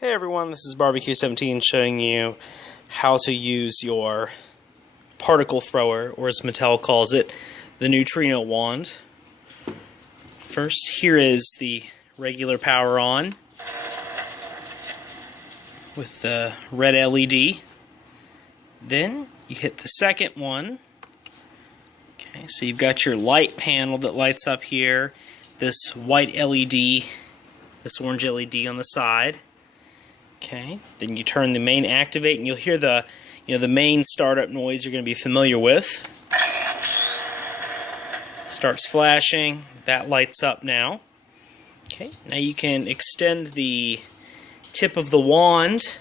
Hey everyone, this is Barbecue17 showing you how to use your particle thrower, or as Mattel calls it, the Neutrino wand. First, here is the regular power on with the red LED. Then you hit the second one. Okay, so you've got your light panel that lights up here, this white LED, this orange LED on the side. Okay, then you turn the main activate and you'll hear the main startup noise you're going to be familiar with. Starts flashing, that lights up now. Okay, now you can extend the tip of the wand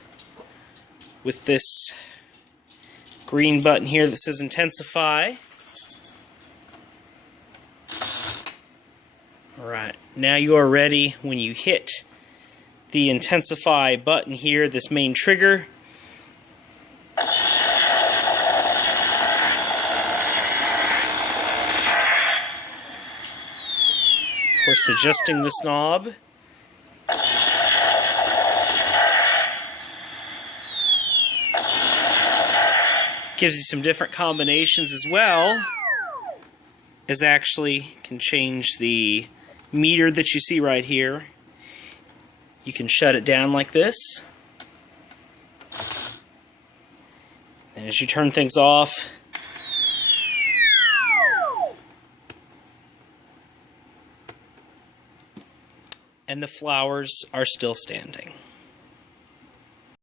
with this green button here that says intensify. Alright, now you are ready when you hit the intensify button here, this main trigger. Of course, adjusting this knob. Gives you some different combinations as well, as actually can change the meter that you see right here. You can shut it down like this. And as you turn things off, and the flowers are still standing.